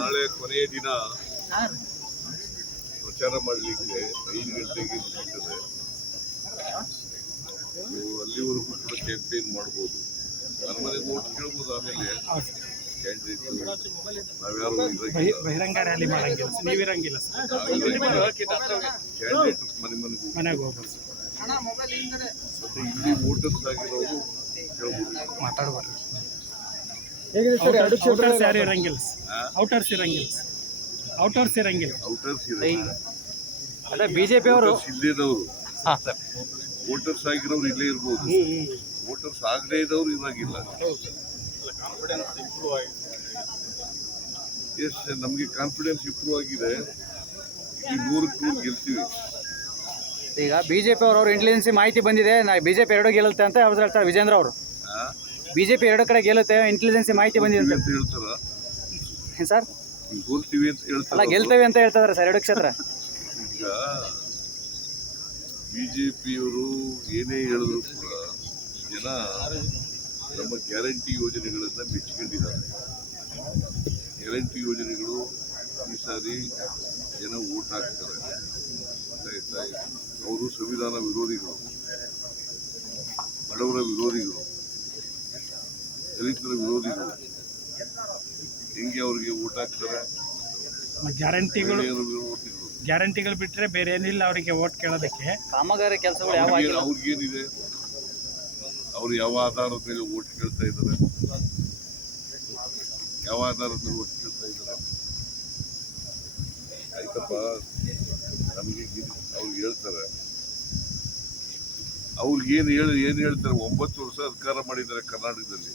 ನಾಳೆ ಕೊನೆಯ ದಿನ ಪ್ರಚಾರ ಮಾಡಲಿಕ್ಕೆ 5 ಗಂಟೆಗೆ ಮುಗಿಯುತ್ತದೆ. ಅಲ್ಲಿವರೆಗೂ ಕೂಡ ಕ್ಯಾಂಪೇನ್ ಮಾಡ್ಬೋದು. ನನ್ನ ಮನೆಗೆ ಓಟ್ ಕೇಳ್ಬೋದು. ಆಮೇಲೆ ಕ್ಯಾಂಡಿಡೇಟ್ ನಾವ್ಯಾರು ಬಹಿರಂಗ ರ್ಯಾಲಿ ಮಾಡಂಗಿಲ್ಲ, ನೀವಿರಂಗಿಲ್ಲ ಕ್ಯಾಂಡಿಡೇಟ್ ಮನೆಗೆ ಹೋಗ್ಬೋದು. ಮತ್ತೆ ಇಲ್ಲಿ ವೋಟರ್ಸ್ ಆಗಿರೋರು ಕೇಳ್ಬೋದು. ಮಾತಾಡ್ಬಾರ್ದು. ಔಟರ್ಸ್ ಯಾರು ಇರಂಗಿಲ್ಲ, ಔಟರ್ಸ್ ಇರಂಗಿಲ್ಲ. ಅಲ್ಲ ಬಿಜೆಪಿ ಅವರು ಇಲ್ಲೇದವರು ವೋಟರ್ಸ್ ಆಗಿರೋರು ಇಲ್ಲೇ ಇರ್ಬೋದು. ವೋಟರ್ಸ್ ಆಗದೇ ಇದ್ದವ್ರು ಇರಾಗಿಲ್ಲ. ಎಸ್, ನಮ್ಗೆ ಕಾನ್ಫಿಡೆನ್ಸ್ ಇಂಪ್ರೂವ್ ಆಗಿದೆ. ಈ 100ಕ್ಕೆ 100 ಗೆಲ್ತೀವಿ. ಈಗ ಬಿಜೆಪಿ ಅವರು ಇಂಟೆಲಿಜೆನ್ಸಿ ಮಾಹಿತಿ ಬಂದಿದೆ, ಬಿಜೆಪಿ 2 ಗೆಲ್ಲುತ್ತೆ ಅಂತ ಹೇಳ್ತಾರೆ ವಿಜೇಂದ್ರ ಅವರು. ಬಿಜೆಪಿ 2 ಕಡೆ ಗೆಲ್ಲುತ್ತೆ, ಇಂಟೆಲಿಜೆನ್ಸಿ ಮಾಹಿತಿ ಬಂದಿದೆ ಅಂತ ಹೇಳ್ತಾರ ಸರ್. ಗೆಲ್ತೀವಿ ಅಂತ ಹೇಳ್ತಾರ. ಅಲ್ಲ, ಗೆಲ್ತೇವೆ ಅಂತ ಹೇಳ್ತಾರೆ ಸರ್ 2 ಕ್ಷೇತ್ರ. ಈಗ ಬಿಜೆಪಿಯವರು ಏನೇ ಹೇಳಿದ್ರು ಕೂಡ ಜನ ನಮ್ಮ ಗ್ಯಾರಂಟಿ ಯೋಜನೆಗಳನ್ನ ಮೆಚ್ಚಿಕೊಂಡಿದ್ದಾರೆ. ಗ್ಯಾರಂಟಿ ಯೋಜನೆಗಳು ಈ ಸಾರಿ ಜನ ವೋಟ್ ಹಾಕ್ತಾರೆ. ಅವರು ಸಂವಿಧಾನ ವಿರೋಧಿಗಳು, ಬಡವರ ವಿರೋಧಿಗಳು, ದಲಿತರ ವಿರೋಧಿಗಳು. ಹೆಂಗೆ ಅವ್ರಿಗೆ ವೋಟ್ ಹಾಕ್ತಾರೆ? ಗ್ಯಾರಂಟಿಗಳು ಬಿಟ್ರೆ ಬೇರೆ ಏನಿಲ್ಲ ಅವರಿಗೆ ವೋಟ್ ಕೇಳೋದಕ್ಕೆ. ಕಾಮಗಾರಿ ಕೆಲಸಗಳು ಯಾವ ಅವ್ರಿಗೇನಿದೆ? ಅವ್ರು ಯಾವ ಆಧಾರದ ಮೇಲೆ ವೋಟ್ ಕೇಳ್ತಾ ಇದ್ದಾರೆ? ಯಾವ ಆಧಾರದ ಮೇಲೆ ವೋಟ್ ಕೇಳ್ತಾ ಇದ್ದಾರೆ? ಆಯ್ತಪ್ಪ, ನಮಗೆ ಅವ್ರಿಗೆ ಹೇಳ್ತಾರೆ. ಅವ್ರಿಗೆ ಏನ್ ಹೇಳ್ತಾರೆ? 9 ವರ್ಷ ಅಧಿಕಾರ ಮಾಡಿದ್ದಾರೆ ಕರ್ನಾಟಕದಲ್ಲಿ.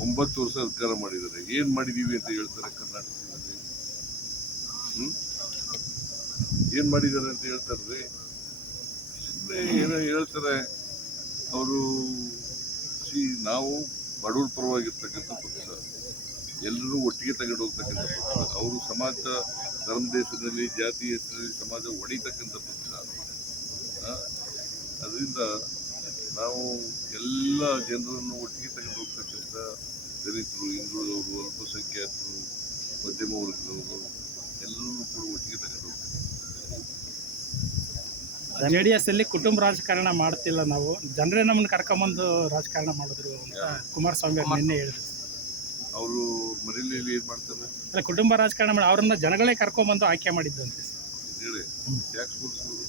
9 ವರ್ಷ ಅಧಿಕಾರ ಮಾಡಿದ್ದಾರೆ. ಏನ್ ಮಾಡಿದೀವಿ ಅಂತ ಹೇಳ್ತಾರೆ ಕರ್ನಾಟಕದಲ್ಲಿ? ಏನ್ ಮಾಡಿದ್ದಾರೆ ಅಂತ ಹೇಳ್ತಾರ್ರಿ? ಏನೋ ಹೇಳ್ತಾರೆ ಅವರು. ನಾವು ಬಡವರ ಪರವಾಗಿರ್ತಕ್ಕಂಥ ಪಕ್ಷ, ಎಲ್ಲರೂ ಒಟ್ಟಿಗೆ ತಗೊಂಡು ಹೋಗ್ತಕ್ಕಂಥ ಪಕ್ಷ. ಅವರು ಸಮಾಜ, ಧರ್ಮ ದೇಶದಲ್ಲಿ, ಜಾತಿ ಹೆಸರಲ್ಲಿ ಸಮಾಜ ಒಡಿತಕ್ಕಂಥ ಪಕ್ಷ. ಅದರಿಂದ ನಾವು ಎಲ್ಲ ಜನರನ್ನು ಒಟ್ಟಿಗೆ ತಗೊಂಡು ಹೋಗ್ತಕ್ಕಂಥ ದಲಿತರು, ಹಿಂದುಳಿದವರು, ಅಲ್ಪಸಂಖ್ಯಾತರು, ಮಧ್ಯಮ ವರ್ಗದವರು ಎಲ್ಲರೂ ಕೂಡ ಒಟ್ಟಿಗೆ ತಗೊಂಡು ಹೋಗ್ತಾರೆ. JDS ಅಲ್ಲಿ ಕುಟುಂಬ ರಾಜಕಾರಣ ಮಾಡ್ತಿಲ್ಲ, ನಾವು ಜನರೇ ನಮ್ಮನ್ನು ಕರ್ಕೊಂಬಂದು ರಾಜಕಾರಣ ಮಾಡಿದ್ರು ಅಂತ ಕುಮಾರಸ್ವಾಮಿ ಅವರು ನಿನ್ನೆ ಹೇಳಿದ್ರು. ಅವರು ಮನೆಯಲ್ಲಿ ಏನ್ ಮಾಡ್ತಾರೆ? ಅಲ್ಲ, ಕುಟುಂಬ ರಾಜಕಾರಣ ಮಾಡಿ ಅವ್ರನ್ನ ಜನಗಳೇ ಕರ್ಕೊಂಬಂದು ಆಯ್ಕೆ ಮಾಡಿದ್ದಂತೆ ಹೇಳಿ. ಟ್ಯಾಕ್ಸ್ ಕೊಡಿಸೋದು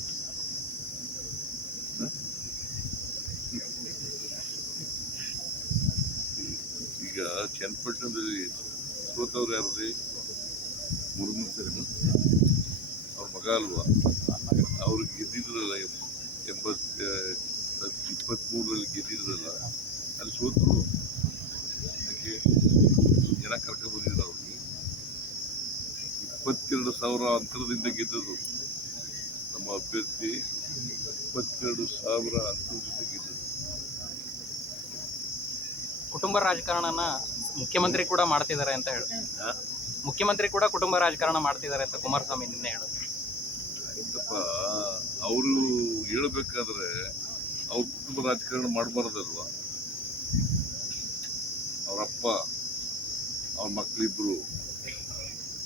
ಈಗ ಚನ್ನಪಟ್ಟಣದಲ್ಲಿ ಸೋತವ್ರು ಯಾರ್ರಿ? ಮುರುಮುತ್ತರಿ ಅವ್ರ ಮಗ ಅಲ್ವಾ? ಅವ್ರಿಗೆ ಗೆದ್ದಿದ್ರಲ್ಲ 23ರಲ್ಲಿ ಗೆದ್ದಿದ್ರಲ್ಲ, ಅಲ್ಲಿ ಸೋತರು. ಅದಕ್ಕೆ ಜನ ಕರ್ಕೊಂಡು ಬಂದಿದ್ರು. ಅವ್ರಿಗೆ 22,000 ಅಂತರದಿಂದ ಗೆದ್ದದು ನಮ್ಮ ಅಭ್ಯರ್ಥಿ. 22,000 ಅಂತರದಿಂದ ಗೆದ್ದದು. ಕುಟುಂಬ ರಾಜಕಾರಣನ ಮುಖ್ಯಮಂತ್ರಿ ಕೂಡ ಮಾಡ್ತಿದ್ದಾರೆ ಅಂತ ಹೇಳಿ, ಮುಖ್ಯಮಂತ್ರಿ ಕೂಡ ಕುಟುಂಬ ರಾಜಕಾರಣ ಮಾಡ್ತಿದ್ದಾರೆ ಅಂತ ಕುಮಾರಸ್ವಾಮಿ ನಿನ್ನೆ ಹೇಳಿದ್ರು. ಆಯ್ತಪ್ಪ, ಅವರು ಹೇಳ್ಬೇಕಾದ್ರೆ ಅವ್ರ ಕುಟುಂಬ ರಾಜಕಾರಣ ಮಾಡಬಾರ್ದಲ್ವಾ? ಅವರಪ್ಪ, ಅವ್ರ ಮಕ್ಕಳಿಬ್ರು,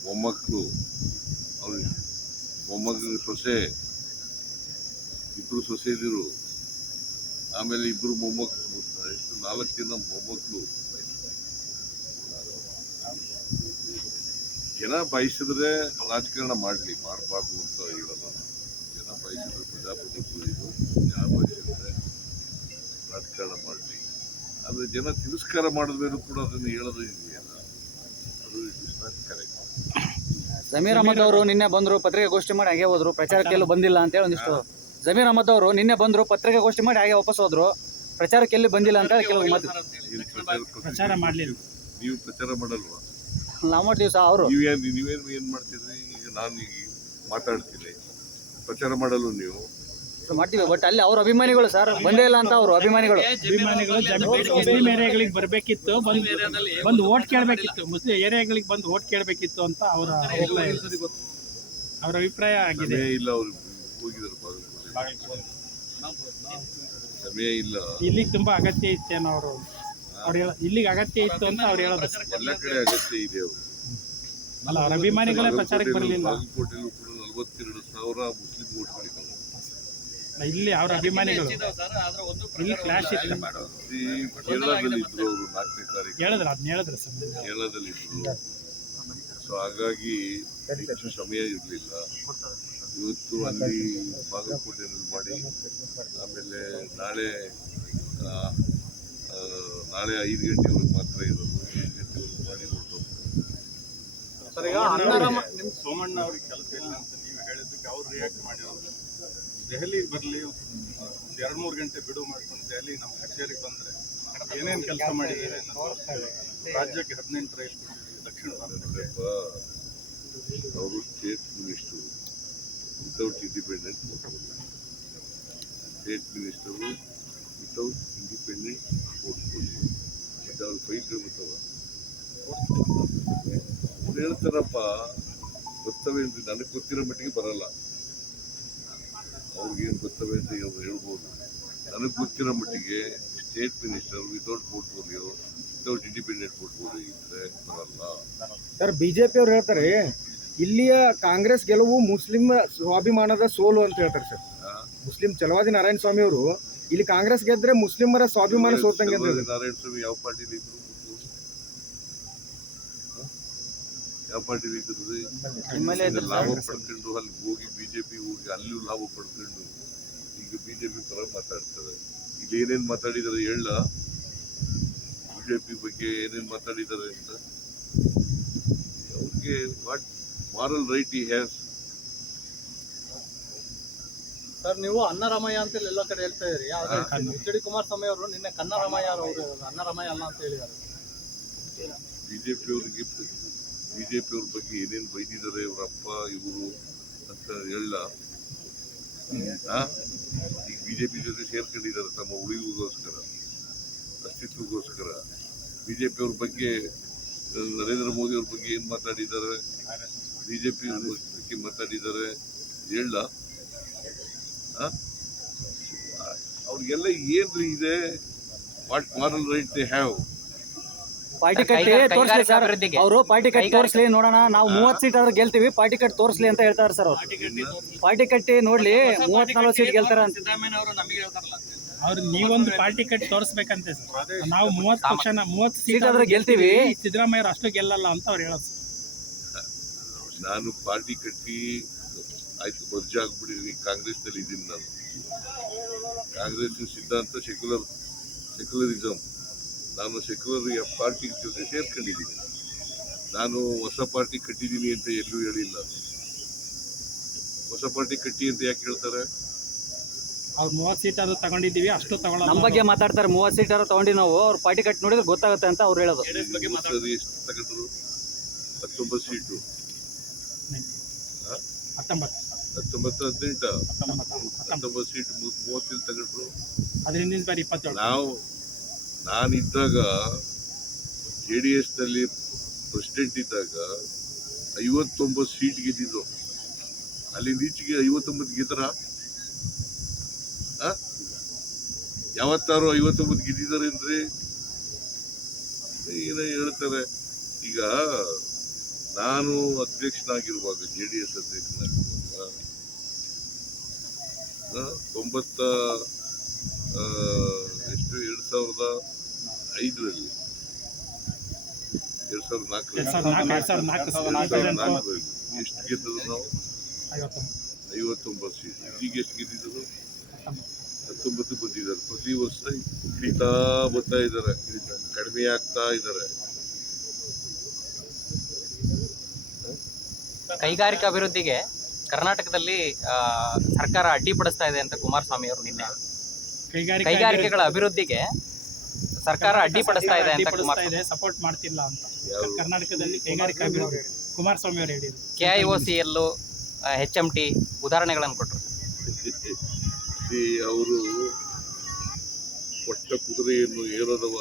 ಮೊಮ್ಮಕ್ಕಳು, ಅವ್ರ ಮೊಮ್ಮಕ್ಕಳ ಸೊಸೆ, ಇಬ್ರು ಸೊಸೆದಿರು, ಆಮೇಲೆ 2 ಮೊಮ್ಮಕ್ಕಳು, 4 ಜನ ಮೊಮ್ಮಕ್ಕಳು. ಜನ ಬಯಸಿದ್ರೆ ರಾಜಕಾರಣ ಮಾಡಲಿ, ಮಾಡಬಾರ್ದು ಅಂತ ಹೇಳಲ್ಲ. ಜನ ಬಯಸಿದ್ರೆ ಪ್ರಜಾಪ್ರಭುತ್ವ ಇದು, ಜನ ಬಯಸಿದ್ರೆ ರಾಜಕಾರಣ ಮಾಡಲಿ. ಆದರೆ ಜನ ತಿರಸ್ಕಾರ ಮಾಡಿದ್ಮೇಲೂ ಕೂಡ ಅದನ್ನು ಹೇಳೋದು ಇದೆಯಲ್ಲ, ಅದು is not correct. Zameer Ahmed ಅವರು ನಿನ್ನೆ ಬಂದರು, ಪತ್ರಿಕಾಗೋಷ್ಠಿ ಮಾಡಿ ಹಾಗೆ ಹೋದ್ರು, ಪ್ರಚಾರಕ್ಕೆ ಎಲ್ಲೂ ಬಂದಿಲ್ಲ ಅಂತೇಳಿ ಒಂದಿಷ್ಟು. ಜಮೀರ್ ಅಹಮದ್ ಅವರು ನಿನ್ನೆ ಬಂದರು, ಪತ್ರಿಕಾಗೋಷ್ಠಿ ಮಾಡಿ ಹಾಗೆ ವಾಪಸ್ ಹೋದ್ರು, ಪ್ರಚಾರಕ್ಕೆ ಎಲ್ಲಿ ಬಂದಿಲ್ಲ ಅಂತ ಕೆಲವು ಮಾತು. ಪ್ರಚಾರ ಮಾಡಲಿಲ್ಲ. ನೀವು ಪ್ರಚಾರ ಮಾಡಲ್ವಾ? ನಾವು ಮಾಡ್ತೀವಿ ಸರ್. ಅವರು ನೀವೇನು ಮಾಡ್ತಿದ್ರಿ? ಈಗ ನಾನು ಈಗ ಮಾತಾಡ್ತೀನಿ, ಪ್ರಚಾರ ಮಾಡಲು ನೀವು ಮಾಡ್ತೀವಿ. ಬಟ್ ಅಲ್ಲಿ ಅವ್ರ ಅಭಿಮಾನಿಗಳು ಸರ್ ಬಂದೇ ಇಲ್ಲ ಅಂತ. ಅವರು ಅಭಿಮಾನಿಗಳು ಮುಸ್ಲಿಂ ಏರಿಯಾಗಳಿಗೆ ಬರಬೇಕಿತ್ತು, ಬಂದು ವೋಟ್ ಕೇಳಬೇಕಿತ್ತು, ಮುಸ್ಲಿಂ ಏರಿಯಾಗಳಿಗೆ ಬಂದು ವೋಟ್ ಕೇಳಬೇಕಿತ್ತು ಅಂತ ಅವರ ಅಭಿಪ್ರಾಯ ಆಗಿದೆ. ಇಲ್ಲ, ಅವ್ರು ಹೋಗಿದ್ದಾರೆ, ಸಮಯ ಇಲ್ಲ. ಇಲ್ಲಿಗೆ ತುಂಬಾ ಅಗತ್ಯ ಇತ್ತೇನೋ ಅವರು. ಅವ್ರು ಇಲ್ಲಿಗೆ ಅಗತ್ಯ ಇತ್ತು ಅಂತ ಅವ್ರು ಹೇಳೋದು ಸರ್. ಎಲ್ಲ ಕಡೆ ಅಗತ್ಯ ಇದೆ ಅವರು. ಅಲ್ಲ ಅವ್ರ ಅಭಿಮಾನಿಗಳೇ ಪ್ರಚಾರಕ್ಕೆ ಬರಲಿಲ್ಲ. ಬಾಗಲಕೋಟೆಯಲ್ಲೂ ಕೂಡ 42,000 ಮುಸ್ಲಿಂ ವೋಟ್ಗಳಿದ್ದಾವೆ. ಇಲ್ಲಿ ಅವ್ರ ಅಭಿಮಾನಿಗಳು ಇಲ್ಲಿ ಕ್ಲಾಶ್ ಇತ್ತು ಈ ಕೇರಳದಲ್ಲಿ ಇದ್ರು ಅವರು 4ನೇ ತಾರೀಕು ಹೇಳಿದ್ರು, ಅದನ್ನ ಹೇಳಿದ್ರು ಸರ್. ಕೇರಳದಲ್ಲಿ ಇದ್ರು. ಸೊ ಹಾಗಾಗಿ ಹೆಚ್ಚು ಸಮಯ ಇರಲಿಲ್ಲ. ಇವತ್ತು ಅಲ್ಲಿ ಬಾಗಲಕೋಟೆಯಲ್ಲಿ ಮಾಡಿ ಆಮೇಲೆ ನಾಳೆ 5 ಗಂಟೆವರೆಗೆ ಮಾತ್ರ ಇರೋದು. 5 ಗಂಟೆವರೆಗೆ ಮಾಡಿ ಹೊರಟು ನಿಮ್ ಸೋಮಣ್ಣ ಅವ್ರಿಗೆ ಕೆಲಸ ಇಲ್ಲ ಅಂತ ನೀವು ಹೇಳಿದ್ದಕ್ಕೆ ಅವ್ರು ರಿಯಾಕ್ಟ್ ಮಾಡಿರೋದು ದೆಹಲಿ ಬರಲಿ 2-3 ಗಂಟೆ ಬಿಡುವು ಮಾಡ್ಕೊಂಡು ದೆಹಲಿ ನಮ್ಮ ಕಚೇರಿಗೆ ಬಂದ್ರೆ ಏನೇನು ಕೆಲಸ ಮಾಡಿದ್ದಾರೆ ರಾಜ್ಯಕ್ಕೆ 18 ರೈಲು ದಕ್ಷಿಣ ಭಾರತಕ್ಕೆ. ಅವರು state minister without independent state minister without independent portfolio ಮತ್ತು ಅವ್ರ ಫೈಲ್ಗಳು ಬರ್ತಾವ. ಅವ್ರು ಹೇಳ್ತಾರಪ್ಪ ಬರ್ತವೆ ಅಂತ ನನಗೆ ಗೊತ್ತಿರೋ ಮಟ್ಟಿಗೆ ಬರಲ್ಲ. ಅವ್ರಿಗೇನು ಬರ್ತವೆ ಅಂತ ಅವ್ರು ಹೇಳ್ಬೋದು. ನನಗೆ ಗೊತ್ತಿರೋ ಮಟ್ಟಿಗೆ state minister without portfolio without independent portfolio ಇದ್ರೆ ಬರಲ್ಲ. ಸರ್ ಬಿಜೆಪಿ ಅವ್ರು ಹೇಳ್ತಾರೆ ಇಲ್ಲಿಯ ಕಾಂಗ್ರೆಸ್ ಗೆಲುವು ಮುಸ್ಲಿಂ ಸ್ವಾಭಿಮಾನದ ಸೋಲು ಅಂತ ಹೇಳ್ತಾರೆ ಸರ್. ಮುಸ್ಲಿಂ ಛಲವಾದಿ ನಾರಾಯಣ ಸ್ವಾಮಿ ಅವರು ಇಲ್ಲಿ ಕಾಂಗ್ರೆಸ್ ಗೆದ್ರೆ ಮುಸ್ಲಿಮರ ಸ್ವಾಭಿಮಾನ ಸೋತಂಗೆ ಅಂತ ಹೇಳಿದ್ರು. ನಾರಾಯಣ ಸ್ವಾಮಿ ಯಾವ ಪಾರ್ಟಿಲಿ ಇದ್ರು? ಯಾವ ಪಾರ್ಟಿಲಿ ಇದ್ರು? ಲಾಭ ಪಡ್ಕೊಂಡು ಅಲ್ಲಿ ಹೋಗಿ ಬಿಜೆಪಿ ಹೋಗಿ ಅಲ್ಲೂ ಲಾಭ ಪಡ್ಕೊಂಡು ಈಗ ಬಿಜೆಪಿ ಪರ ಮಾತಾಡ್ತಾರೆ. ಇಲ್ಲಿ ಏನೇನು ಮಾತಾಡಿದ್ದಾರೆ ಹೇಳ, ಬಿಜೆಪಿ ಬಗ್ಗೆ ಏನೇನು ಮಾತಾಡಿದ್ದಾರೆ ಅಂತ. ಅವ್ರಿಗೆ ವಾಟ್ ಮಾರಲ್ ರೈಟ್ ಈ ಹ್ಯಾಸ್? ಸರ್ ನೀವು ಅನ್ನರಾಮಯ್ಯ ಅಂತ ಎಲ್ಲ ಕಡೆ ಹೇಳ್ತಾ ಇದ್ರಿ. ಎಚ್ ಡಿ ಕುಮಾರಸ್ವಾಮಿ ಅವರು ನಿನ್ನೆ ಕನ್ನರಾಮಯ್ಯ ಅವರು ಅನ್ನರಾಮಯ್ಯ ಅಲ್ಲ ಅಂತ ಹೇಳಿದ್ದಾರೆ. ಬಿಜೆಪಿಯವ್ರ ಬಗ್ಗೆ ಏನೇನು ಬೈದಿದ್ದಾರೆ ಇವ್ರ ಅಪ್ಪ ಇವರು ಅಂತ ಹೇಳ. ಈಗ ಬಿಜೆಪಿ ಜೊತೆ ಸೇರ್ಕೊಂಡಿದ್ದಾರೆ ತಮ್ಮ ಉಳಿವಿಗೋಸ್ಕರ, ಅಸ್ತಿತ್ವಗೋಸ್ಕರ. ಬಿಜೆಪಿಯವ್ರ ಬಗ್ಗೆ ನರೇಂದ್ರ ಮೋದಿ ಅವ್ರ ಬಗ್ಗೆ ಏನು ಮಾತಾಡಿದ್ದಾರೆ, ಬಿಜೆಪಿ ಬಗ್ಗೆ ಮಾತಾಡಿದ್ದಾರೆ ಹೇಳ. ಅವ್ರಿಗೆಲ್ಲ ಏನ್ರಿ ಇದೆ? What moral right they have? Party ಕಟ್ಟಿ ತೋರಿಸ್ಲಿ ಸರ್. ಅವರು ಪಾರ್ಟಿ ಕಟ್ಟಿ ತೋರಿಸ್ಲಿ ನೋಡೋಣ, ನಾವು 30 ಸೀಟ್ ಆದ್ರೆ ಗೆಲ್ತೀವಿ, ಪಾರ್ಟಿ ಕಟ್ಟಿ ತೋರಿಸ್ಲಿ ಅಂತ ಹೇಳ್ತಾರೆ ಸರ್. ಅವ್ರು ಪಾರ್ಟಿ ಕಟ್ಟಿ ನೋಡ್ಲಿ 30-40 ಸೀಟ್ ಗೆಲ್ತಾರ ಅಂತ. ಅವ್ರು ನೀವೊಂದು ಪಾರ್ಟಿ ಕಟ್ಟಿ ತೋರಿಸ್ಬೇಕಂತೆ ಸರ್. ನಾವು 30 ಸೀಟ್ ಆದ್ರೆ ಗೆಲ್ತೀವಿ, ಸಿದ್ದರಾಮಯ್ಯ ಅಷ್ಟು ಗೆಲ್ಲಲ್ಲ ಅಂತ ಅವ್ರು ಹೇಳೋದು. ನಾನು ಪಾರ್ಟಿ ಕಟ್ಟಿ ಆಯ್ತು ಬರ್ಜ್ ಆಗ್ಬಿಟ್ಟಿದ್ದೀನಿ. ಕಾಂಗ್ರೆಸ್ನಲ್ಲಿ ಇದ್ದೀನಿ ನಾನು. ಕಾಂಗ್ರೆಸ್ ಸಿದ್ಧಾಂತ ಸೆಕ್ಯುಲರಿಸಮ್. ನಾನು ಸೆಕ್ಯುಲರ್ ಪಾರ್ಟಿ ಜೊತೆ ಸೇರ್ಕೊಂಡಿದ್ದೀನಿ. ನಾನು ಹೊಸ ಪಾರ್ಟಿ ಕಟ್ಟಿದ್ದೀನಿ ಅಂತ ಎಲ್ಲೂ ಹೇಳಿಲ್ಲ. ಹೊಸ ಪಾರ್ಟಿ ಕಟ್ಟಿ ಅಂತ ಯಾಕೆ ಹೇಳ್ತಾರೆ? ಅವ್ರು 30 ಸೀಟ್ ಆದ್ರೂ ತಗೊಂಡಿದ್ದೀವಿ, ಅಷ್ಟು ತಗೊಳ್ಳಲ್ಲ. ನಮ್ಮ ಬಗ್ಗೆ ಮಾತಾಡ್ತಾರೆ. 30 ಸೀಟ್ ಆದ್ರೂ ತಗೊಂಡಿ ನಾವು, ಅವ್ರು ಪಾರ್ಟಿ ಕಟ್ಟಿ ನೋಡಿದ್ರೆ ಗೊತ್ತಾಗುತ್ತೆ ಅಂತ ಅವ್ರು ಹೇಳೋದು. ಸರಿ, ಎಷ್ಟು ತಗೊಂಡ್ರು? 19 ಸೀಟು. 19-18 19 ಸೀಟ್ 30 ತಗೊಂಡ್ರು. ಅದರಿಂದ ಬರೀ 27. ನಾನಿದ್ದಾಗ JDS ನಲ್ಲಿ ಪ್ರೆಸಿಡೆಂಟ್ ಇದ್ದಾಗ 59 ಸೀಟ್ ಗೆದ್ದಿದ್ದು. ಅಲ್ಲಿ ಈಚೆಗೆ 59 ಗೆದ್ರ? ಯಾವತ್ತಾರು 59 ಗೆದ್ದಿದ್ದಾರೆ ಅಂದ್ರೆ ಏನೋ ಹೇಳ್ತಾರೆ. ಈಗ ನಾನು ಅಧ್ಯಕ್ಷನಾಗಿರುವಾಗ, JDS ಅಧ್ಯಕ್ಷನಾಗಿರುವಾಗ 2005ರಲ್ಲಿ 2004ರಲ್ಲಿ ಎಷ್ಟು ಗೆದ್ದದು ನಾವು? 59 ಸೀಟ್. ಈಗ ಎಷ್ಟು ಗೆದ್ದಿದ್ರು? 19 ಬಂದಿದ್ದಾರೆ. ಪ್ರತಿ ವರ್ಷ ಇಳಿತಾ ಬರ್ತಾ ಇದ್ದಾರೆ, ಕಡಿಮೆ ಆಗ್ತಾ ಇದ್ದಾರೆ. ಕೈಗಾರಿಕಾ ಅಭಿವೃದ್ಧಿಗೆ ಕರ್ನಾಟಕದಲ್ಲಿ ಸರ್ಕಾರ ಅಡ್ಡಿಪಡಿಸ್ತಾ ಇದೆ ಅಂತ ಕುಮಾರಸ್ವಾಮಿ ಅವರು ನಿನ್ನೆ. ಕೈಗಾರಿಕೆಗಳ ಅಭಿವೃದ್ಧಿಗೆ ಸರ್ಕಾರ ಅಡ್ಡಿಪಡಿಸ್ತಾ ಇದೆ ಅಂತ ಸಪೋರ್ಟ್ ಮಾಡ್ತಿಲ್ಲ ಅಂತ ಕರ್ನಾಟಕದಲ್ಲಿ ಕೈಗಾರಿಕಾ ಅಭಿವೃದ್ಧಿ ಕುಮಾರಸ್ವಾಮಿ ಅವರು ಹೇಳಿದ್ರು. KIOCL, HMT ಉದಾಹರಣೆಗಳನ್ನು ಕೊಟ್ಟರು. ಅವರು ಕೊಟ್ಟ ಕುದುರೆಯನ್ನು ಏರೋದವ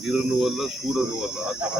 ನೀರನ್ನು ಅಲ್ಲ, ಸೂರನೂ ಅಲ್ಲ. ಆ ಥರ